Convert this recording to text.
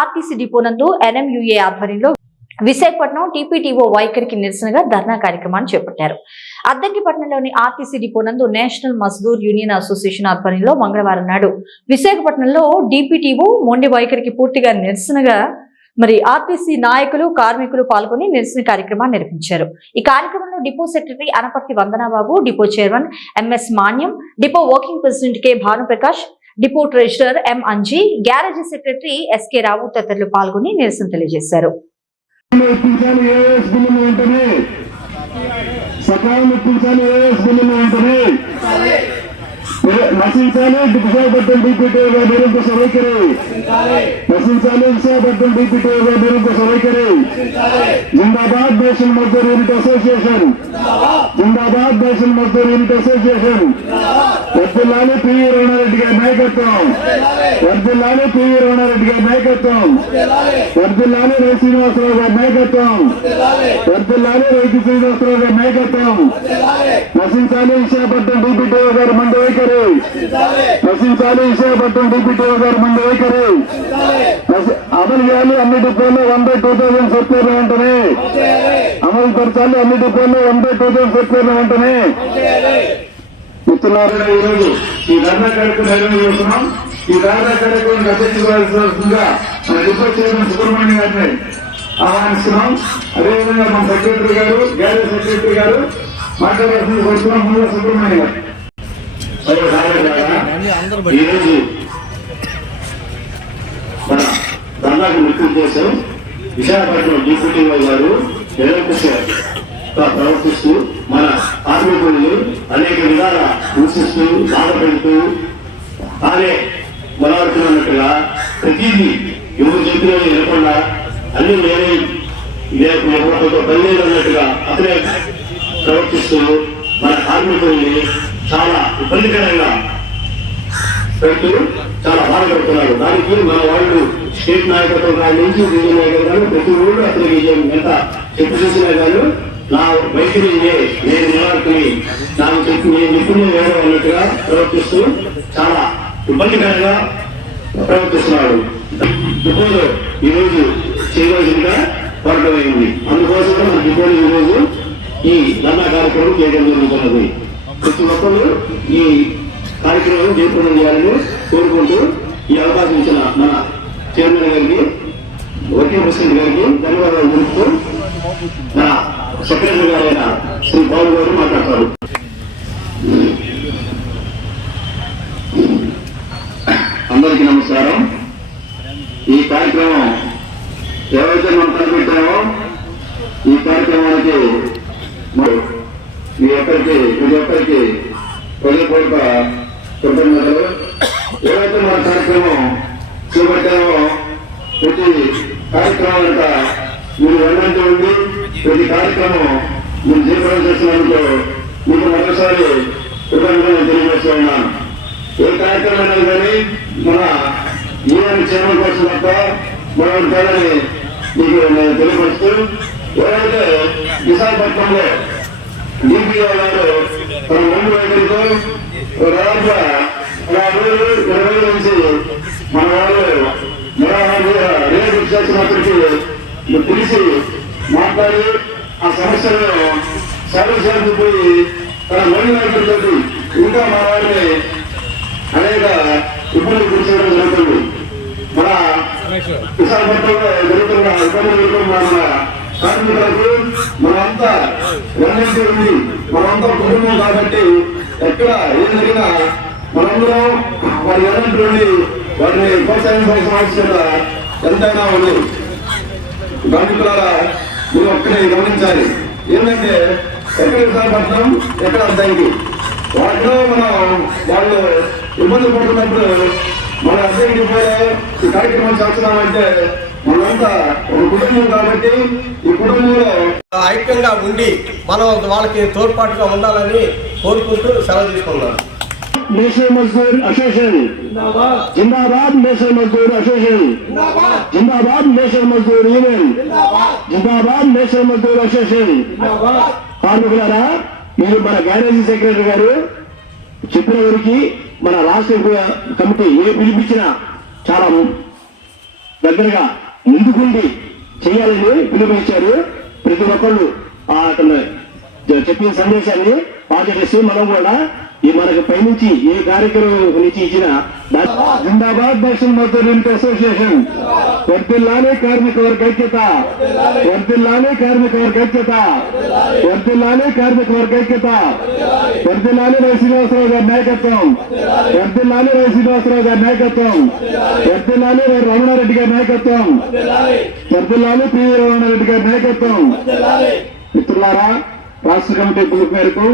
RTC depot నందు ఎన్ఎంయుఏ ఆధ్వర్యంలో విశాఖపట్నం టీపీటీఓ వైఖరికి నిరసనగా ధర్నా కార్యక్రమాన్ని చేపట్టారు. అద్దంకిపట్నంలోని ఆర్టీసీ డిపో నందు నేషనల్ మజ్దూర్ యూనియన్ అసోసియేషన్ ఆధ్వర్యంలో మంగళవారం నాడు విశాఖపట్నంలో డిపిటిఓ మొండి వైఖరికి పూర్తిగా నిరసనగా మరి ఆర్టీసీ నాయకులు కార్మికులు పాల్గొని నిరసన కార్యక్రమాన్ని నిర్వహించారు. ఈ కార్యక్రమంలో depot secretary Anaparthi Vandanababu depot chairman MS Manyam depot working president K Bhanuprakash depot treasurer M Anji garage secretary SK Rao తదితరులు పాల్గొని నిరసన తెలియజేశారు. ఇప్పించాలి నశించాలి విశాఖపట్నం డిప్యూటీగా నిరంకుశ వైఖరి నశించాలి విశాఖపట్నం డిప్యూటీగా నిరంకుశ వైఖరి జిందాబాద్ నేషనల్ మజ్దూర్ యూనిట్ అసోసియేషన్ జిందాబాద్ నేషనల్ మజ్దూర్ యూనిట్ అసోసియేషన్ వర్దిల్లాలి పివి రమణారెడ్డి గారి నాయకత్వం వర్దిల్లాలి పివి రమణారెడ్డి గారి నాయకత్వం వర్దిల్లాలి రై శ్రీనివాసరావు గారి నాయకత్వం వర్దిల్లాలి రైతు శ్రీనివాసరావు గారి నాయకత్వం నశించాలి విశాఖపట్నం డిప్యూటీ గారి మంది వైఖరి నశించాలి విశాఖపట్నం డిప్యూటీ గారి మంది వైఖరి అమలు చేయాలి అన్ని డిపోల్లో వన్ బై టూ థౌసండ్ సెక్టర్లు వెంటనే. అమలు పరచాలి అన్ని డిపోల్లో వన్ బై టూ థౌసండ్ సెక్టర్లు వెంటనే. మిత్రులారా ఈరోజు ఈ ధర్నా కార్యక్రమం నిర్వహిస్తున్నాం ఈ ధర్నా కార్యక్రమం అధ్యక్షులుగా మన డిపో చైర్మన్ సుబ్రహ్మణ్యం గారిని ఆహ్వానిస్తున్నాం. అదేవిధంగా మన సెక్రటరీ గారు గ్యారేజ్ సెక్రటరీ గారు మాట్లాడాల్సింది కోరుతున్నాం ముందుగా సుబ్రహ్మణ్యం గారు. ఈరోజు మన ధర్నాకు మృత్యు చేశాం విశాఖపట్నం డిప్యూటీ గారు ప్రవర్తిస్తూ మన కార్మికులను అనేక విధాల హింసిస్తూ బాధపెడుతూ తానే మొదలుతున్నట్టుగా ప్రతిదీ ఎవరు చెప్పినా వినకుండా అన్ని నేనే లేకపోతే పని అన్నట్టుగా అతనే ప్రవర్తిస్తూ మన కార్మికుల్ని చాలా ఇబ్బందికరంగా పెడుతూ చాలా బాధపడుతున్నారు దానికి మన వాళ్ళు స్టేట్ నాయకత్వం కాడి నుంచి జిల్లా నాయకత్వం ప్రతి ఊళ్ళో విజయం ఎంత చెప్పు చేసినా కానీ నా వైఖరి నేను నిలబడుకుని నాకు చెప్పి నేను చెప్పింది వేరే అన్నట్టుగా ప్రవర్తిస్తూ చాలా ఇబ్బందికరంగా ప్రవర్తిస్తున్నాడు డిపోలో ఈరోజు చేయవలసిందిగా పడటమైంది అందుకోసం మన డిపోలో ఈరోజు ఈ ధర్నా కార్యక్రమం చేయడం జరుగుతున్నది. ప్రతి ఒక్కరు ఈ కార్యక్రమం జయప్రదం చేయాలని కోరుకుంటూ ఈ అవకాశం ఇచ్చిన మన చైర్మన్ గారికి వర్కింగ్ ప్రెసిడెంట్ గారికి ధన్యవాదాలు తెలుపుతూ నా సెక్రటరీ గారైన శ్రీ బాబు గారు మాట్లాడతారు. అందరికీ నమస్కారం. ఈ కార్యక్రమం ఎవరైతే మనం తలపెట్టామో ఈ కార్యక్రమానికి మరి మీ ఒక్కరికి ప్రతి ఒక్కరికి హృదయపూర్వక కృతజ్ఞతలు ఏవైతే మన కార్యక్రమం చేపట్టామో ప్రతి కార్యక్రమం అంతా మీరు వెంటనే ఉండి ప్రతి కార్యక్రమం మీరు జీవనం చేస్తున్నందుకు మీకు మరోసారి కృతజ్ఞతలు తెలియజేస్తూ ఉన్నాను. ఏ కార్యక్రమం అయినా కానీ మన యూనియన్ క్షేమం కోసం తప్ప మనం కాదని మీకు నేను తెలియపరుస్తూ ఎవరైతే విశాఖపట్నంలో డిపిఓ గారు తన ముందు వైఖరితో దాదాపుగా యాభై ఇరవై నుంచి మన వాళ్ళు రేపు పిలిచి మాట్లాడి ఆ సమస్యలను సర్వీస్ పోయి తన ముందు ఇంకా మా వారిని అనేక ఇబ్బందులు కూర్చోవడం జరుగుతుంది మన విశాఖపట్నంలో జరుగుతున్న ఇబ్బందులు మన కార్మికులకు మనమంతా వెన్నెంటి ఉంది మనమంతా కుటుంబం కాబట్టి ఎక్కడ ఏం జరిగినా మనందరం వారి ఎలాంటి ఉండి వారిని ప్రోత్సహించాల్సిన అవసరం ఎంతైనా ఉంది కార్మికులారా మీరు ఒక్కడే గమనించాలి ఏంటంటే ఎక్కడ విశాఖపట్నం ఎక్కడ అద్దంకి వాటిలో మనం వాళ్ళు ఇబ్బంది పడుతున్నప్పుడు మన అద్దెకి పోయే ఈ కార్యక్రమం చేస్తున్నామంటే మనంతా ఒక కుటుంబం కాబట్టి ఈ కుటుంబంలో ఐక్యంగా ఉండి మనం వాళ్ళకి తోడ్పాటుగా ఉండాలని కోరుకుంటూ సెలవు తీసుకున్నాను నేషనల్ మజ్దూర్ అసోసియేషన్. జిందాబాద్. National Mazdoor association. జిందాబాద్. నేషనల్ మజ్దూర్ యూనియన్ జిందాబాద్. National Mazdoor association. కార్మికులారా మీరు మన గ్యారేజీ సెక్రటరీ గారు చెప్పిన వరకు మన రాష్ట్ర కమిటీ ఏ పిలిపించినా చాలా దగ్గరగా ముందుకుండి చేయాలని పిలుపునిచ్చారు ప్రతి ఒక్కళ్ళు. ఆ అతను చెప్పిన సందేశాన్ని పాటిస్తూ మనం కూడా ఈ మనకు పైనుంచి ఏ కార్యక్రమం నుంచి ఇచ్చిన జిందాబాద్ దర్శన్ మజదూర్ యూనిట్ అసోసియేషన్. వర్తిల్లాలి కార్మిక వర్గ ఐక్యత. వర్తిల్లాలి కార్మిక వర్గ ఐక్యత. వర్తిల్లాలి కార్మిక వర్గ ఐక్యత. వర్తిల్లాలి వై శ్రీనివాసరావు గారి నాయకత్వం. వర్తిల్లాలి వై శ్రీనివాసరావు గారి నాయకత్వం. వర్తిల్లాలి వై రమణారెడ్డి గారి నాయకత్వం. వర్తిల్లాలి పివి రమణారెడ్డి గారి నాయకత్వం. మిత్రులారా రాష్ట్ర కమిటీ పిలుపు మేరకు